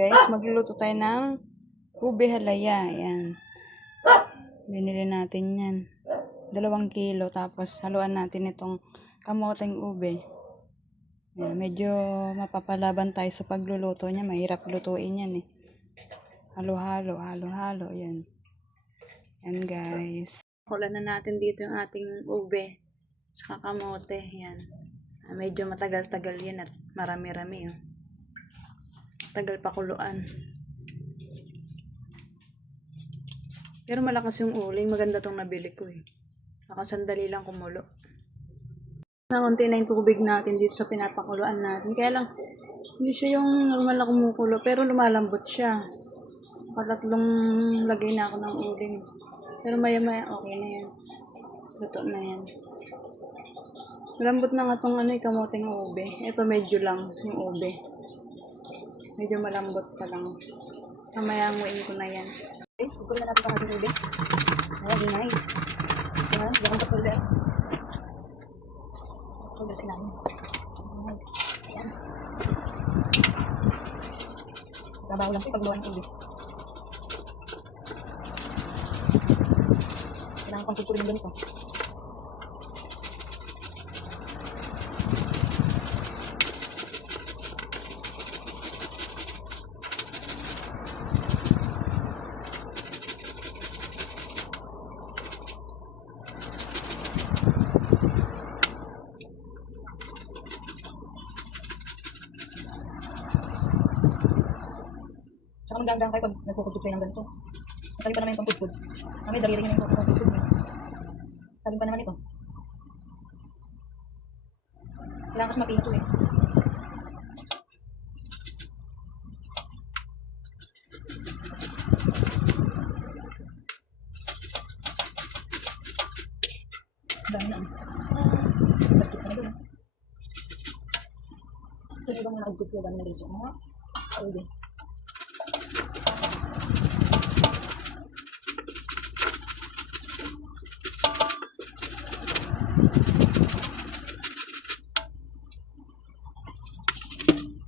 guys, magluluto tayo ng ube halaya. Ayan. Binili natin yan. 2 kilo. Tapos haluan natin itong kamoteng ube. Ayan, medyo mapapalaban tayo sa pagluluto niya. Mahirap lutuin yan eh. Halo-halo, halo-halo. Ayan. Ayan guys. Kulan na natin dito yung ating ube. Saka kamote. Ayan. Medyo matagal-tagal yan at marami-rami. Oh. Tagal pa kuluan. Pero malakas yung uling. Maganda tong nabili ko eh. Nakasandali lang kumulo. Nakunti na yung tubig natin dito sa pinapakuluan natin. Kaya lang, hindi siya yung normal na kumukulo. Pero lumalambot siya. Patatlong lagay na ako ng uling. Pero maya-maya okay na yan. Luto na yan. Malambot na nga itong kamoteng ube. Ito medyo lang yung ube. Medyo malambot pa lang. Mamaya nguin ko na yan. Guys, kukunin na natin ang ating ube. Ayan, ingay. Ayan, diyan ang kapulder. Kapulder sa ilalim. Ayan. Trabaho lang ito pag luwan ng ube. Kailangan pang kukunin yung ganito. Saka magandang kayo pag nagkukudkod kayo ng ganito. Matabi pa naman yung pangkudkod. Kami, daliri nyo na yung pangkudkod nyo. Tabi pa naman ito. Kailangan kasi mapino ito eh. Dami na. Bakit na doon. Ito yung mga nagkudkod dami na beso. Mga ube.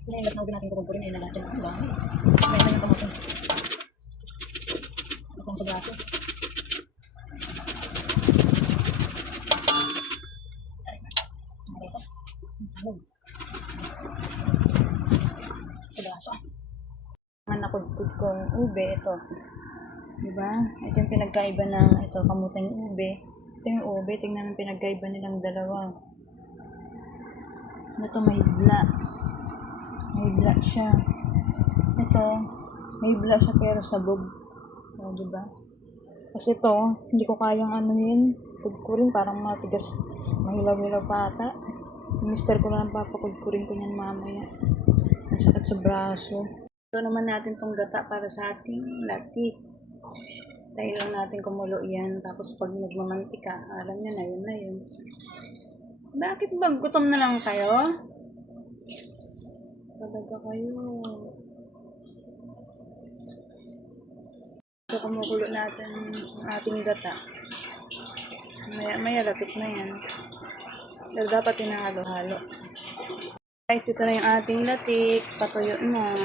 Ito na yung last na ube natin kukumpulin. Ayan na natin. Ang dami. Ayan na yung kamote. Itong sa braso. Sa braso. Ang nakudkod kong ube. Ito. Diba? Ito yung pinagkaiba ng kamuteng ube. Ito yung ube. Tingnan ang pinagkaiba nilang dalawa. Ito mahibla. Mahibla siya. Ito, mahibla siya pero sabog. O, diba? Kasi ito, hindi ko kayang anuhin. Kudkurin, parang matigas. Mahilaw-hilaw pa ata. Mister ko na lang papakudkurin ko yan mamaya. Masakit sa braso. Ito naman natin tong gata para sa ating latik. Tayo lang natin kumulo yan. Tapos pag nagmamantika, alam nyo na yun na yun. Bakit ba? Gutom na lang kayo? Talaga kayo. So, kumukulo natin ang ating gata. Maya latik na yan. Pero dapat hinahalo-halo. Guys, ito na yung ating latik. Patuyo na.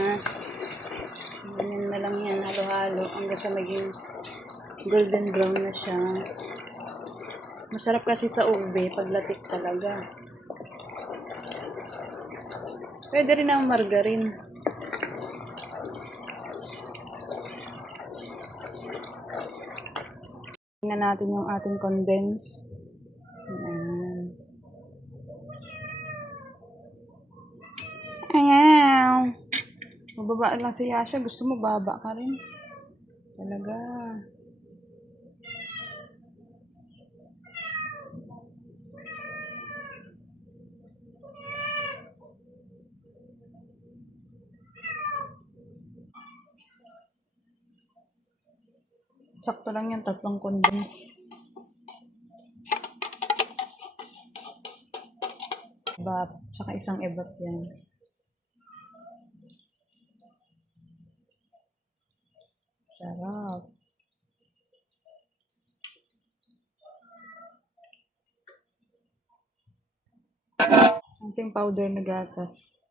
Ganyan na lang yan. Halo-halo. Hanggang sa maging golden brown na siya. Masarap kasi sa ube pag latik talaga. Pwede rin ang margarine. Tingnan natin yung ating condense. Ayan. Ayan. Mababa lang si Yasha. Gusto mo baba ka rin? Talaga. Sakto lang yung 3 condense. Ebap. Saka 1 ebap yan. Sarap. Ating powder na gatas.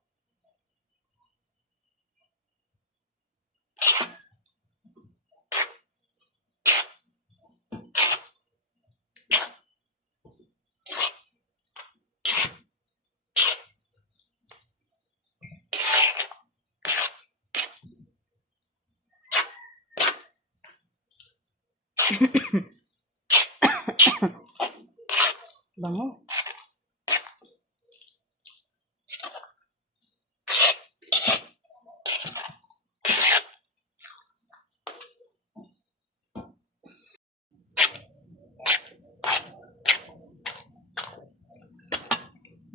Bango.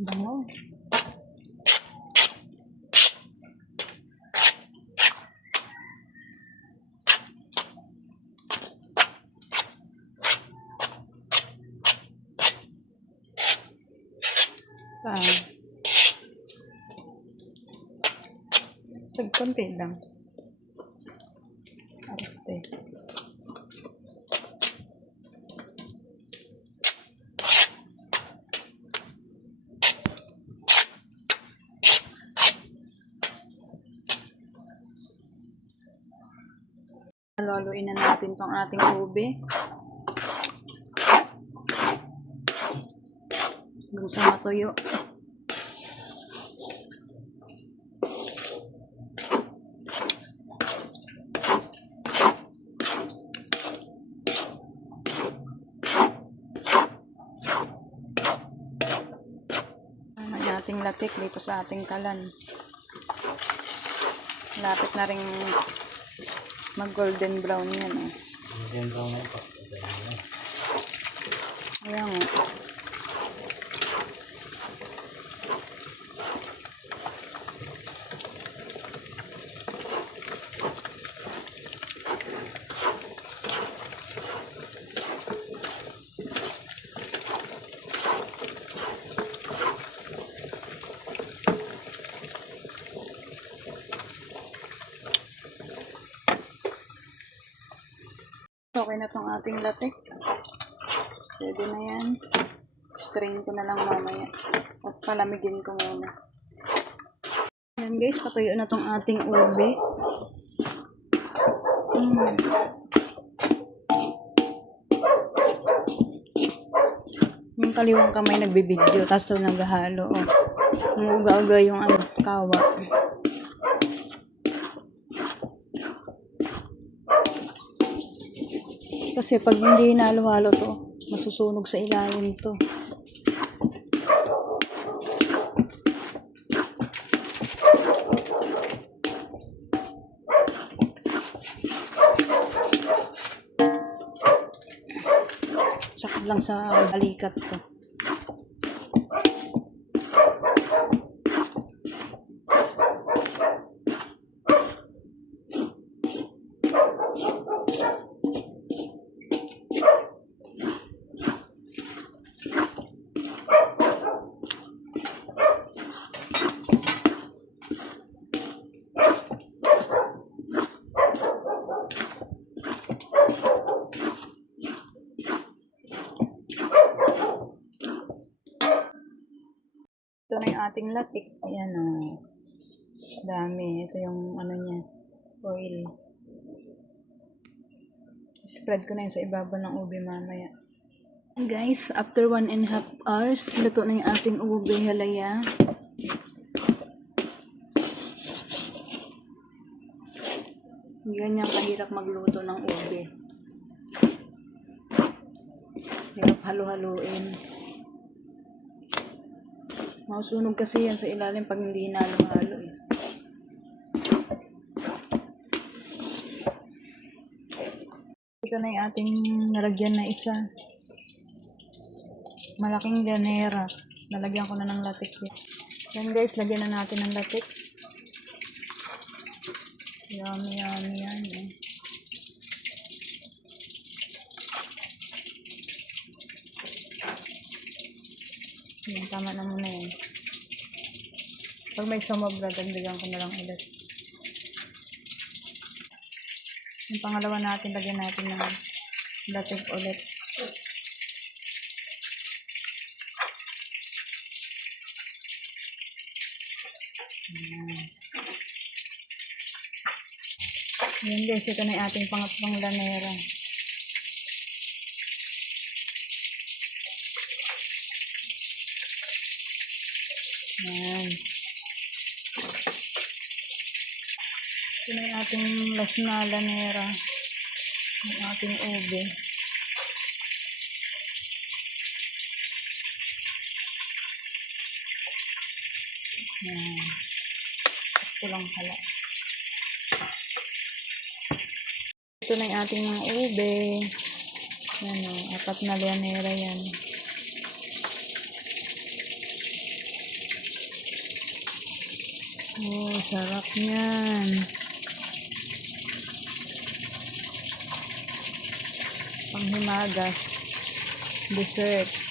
Bango. Konti lang. Arte. Haluin na natin tong ating ube. Hanggang sa matuyo. Ating latik dito sa ating kalan. Lapit na rin mag golden brown yan. Golden brown na ito. Ayan o. Okay na tong ating latik. Pwede na yan. Strain ko na lang mamaya. At palamigin ko muna. Ayan guys, patuyo na tong ating ube. Yung kaliwang kamay nagbibideo, tapos ito naghahalo. Uga-uga yung kawa. Kasi pag hindi hinalo-halo to, masusunog sa ilalim to. Sakit lang sa balikat to. Ito na yung ating latik. Ayan o. Dami. Ito yung niya. Oil. Spread ko na yun sa ibabaw ng ube mamaya. Guys, after 1.5 hours, luto na yung ating ube halaya. Ganyan kahirap magluto ng ube. Hirap halu-haluin. Mausunog kasi yan sa ilalim pag hindi hinalo-halo eh. Ito na yung ating nalagyan na isa. Malaking ganera. Nalagyan ko na ng latik yan. Yan guys, lagyan na natin ng latik. Yummy, yummy, yan eh. Yan, tama na muna yan. Pag may sumobra, dagdagan ko na lang ulit. Yung pangalawa natin, lagyan natin ng latik ulit. Yan guys, ito na yung ating pangatlong lanera. Yan. Ito na yung ating last na lanera. Yung ating ube. Yan. Ito lang pala. Ito na yung ating mga ube. Yan o, 4 na lianera yan. Oh, sarap niyan. Panghimagas. Dessert.